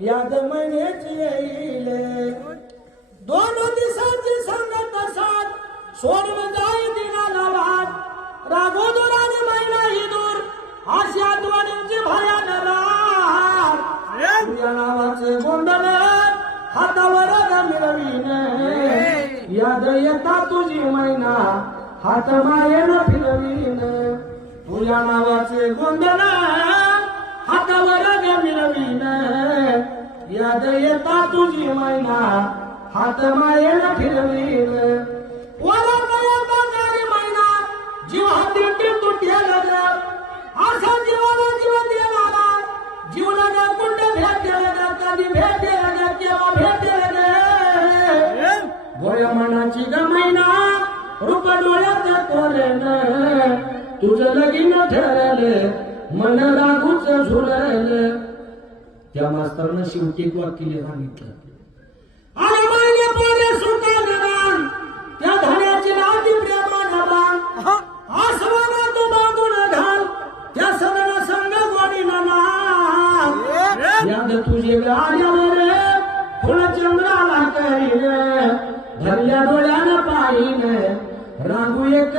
याद महिन्याची येईल. 2 दिवसाची संगत साथ सोडून जाई दिनाला वाट. राघोदराने महिना ही दूर अशी आठवणींची भयान रात. तुझ्या नावाचे गोंधळ हातावर मिळवीन. याद येता तुझी मैना हात मायेन फिरवीन. तुझ्या नावाचे गोंधळ हातावर मिळवीन. याद येता तुझी मैना हात मायेन फिरवीन. मैना जीव हाती तुटेल असा जीवाला जीव देणारा. जीवनाला कुंड भेटेल कधी भेटेल केव्हा भेटेल. गोळ्या मनाची ग मैना रूप डोळ्यात कोरेन. तुझं लगीन ठरलं मन रागूच झुरलं. त्या मास्तरनं शेवटी एक वाक्य सांगितलं. अरे मायने पारे सुटान त्या धान्याची लादी प्रेमानं बाण. आसवाना तू बांधून घाल त्या सदन संग गोडीनं नाम. याद तुझे आल्यावर फुल चंद्राला करीन. भरल्या डोळ्यानं पाहिन रांगू एक